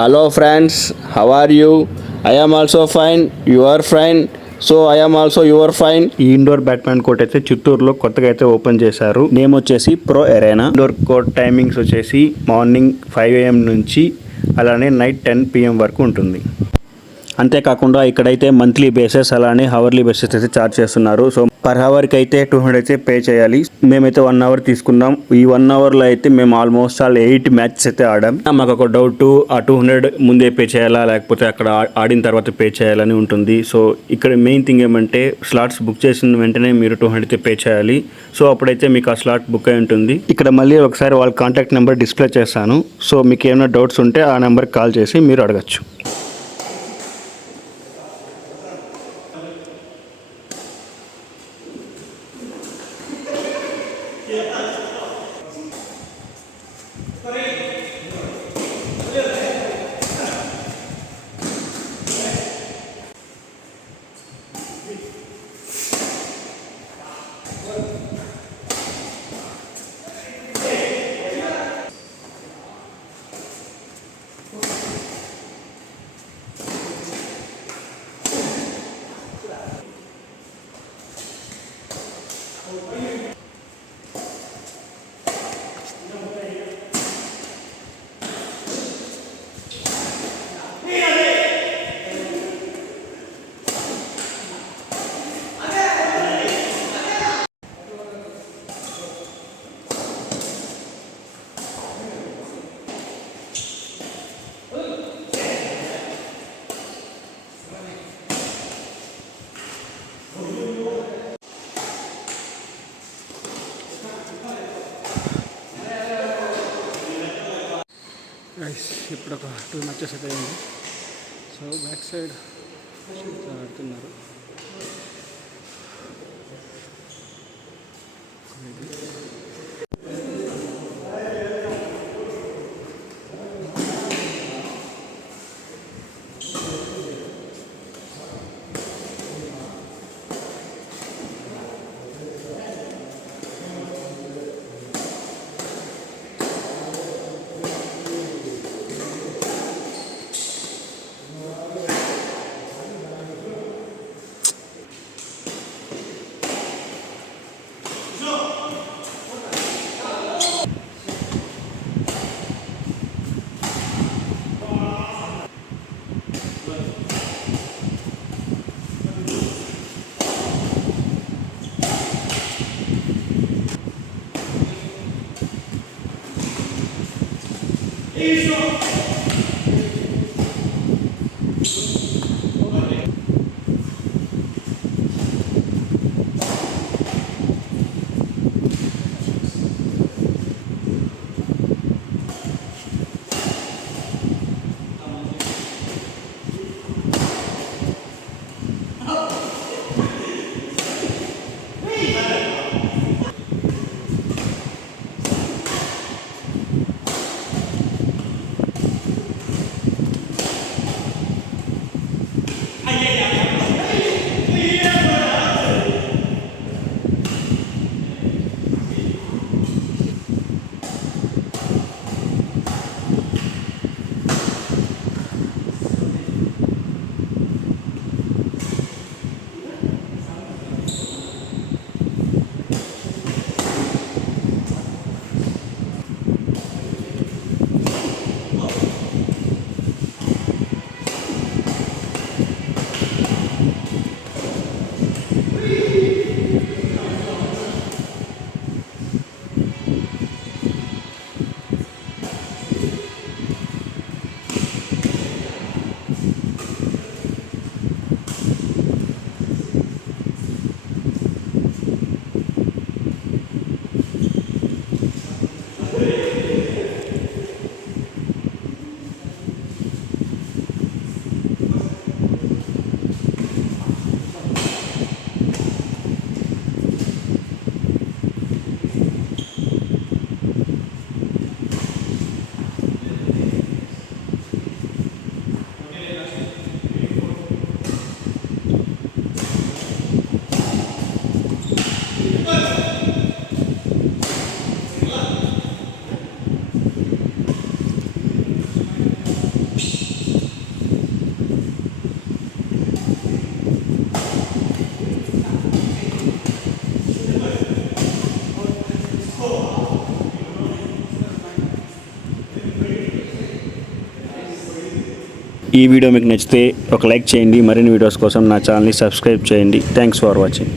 Hello friends, how are you? I am also fine. You are fine. So I am also your fine. ఈ indoor badminton court అయితే చిత్తూరులో కొత్తగా అయితే open చేశారు. Name వచ్చేసి pro arena. Indoor court timings వచ్చేసి morning 5 AM నుంచి అలానే నైట్ 10 PM వరకు ఉంటుంది. అంతేకాకుండా ఇక్కడైతే మంత్లీ బేసెస్ అలానే హవర్లీ బేసెస్ అయితే ఛార్జ్ చేస్తున్నారు. సో పర్ అవర్కి అయితే 200 అయితే పే చేయాలి. మేమైతే 1 అవర్ తీసుకున్నాం. ఈ 1 అవర్లో అయితే మేము ఆల్మోస్ట్ 8 మ్యాచెస్ అయితే ఆడాం. మాకు ఒక డౌట్, ఆ 200 ముందే పే చేయాలా లేకపోతే అక్కడ ఆడిన తర్వాత పే చేయాలని ఉంటుంది. సో ఇక్కడ మెయిన్ థింగ్ ఏమంటే స్లాట్స్ బుక్ చేసిన వెంటనే మీరు 200 అయితే పే చేయాలి. సో అప్పుడైతే మీకు ఆ స్లాట్ బుక్ అయి ఉంటుంది. ఇక్కడ మళ్ళీ ఒకసారి వాళ్ళ కాంటాక్ట్ నెంబర్ డిస్ప్లే చేస్తాను. సో మీకు ఏమైనా డౌట్స్ ఉంటే ఆ నెంబర్కి కాల్ చేసి మీరు అడగచ్చు. ఇప్పుడు ఒక 2 మ్యాచెస్ అయితే అయింది. సో బ్యాక్ సైడ్ ఆడుతున్నారు. ఈ వీడియో మీకు నచ్చితే ఒక లైక్ చేయండి. మరిన్ని వీడియోస్ కోసం నా ఛానల్ని సబ్స్క్రైబ్ చేయండి. Thanks for watching.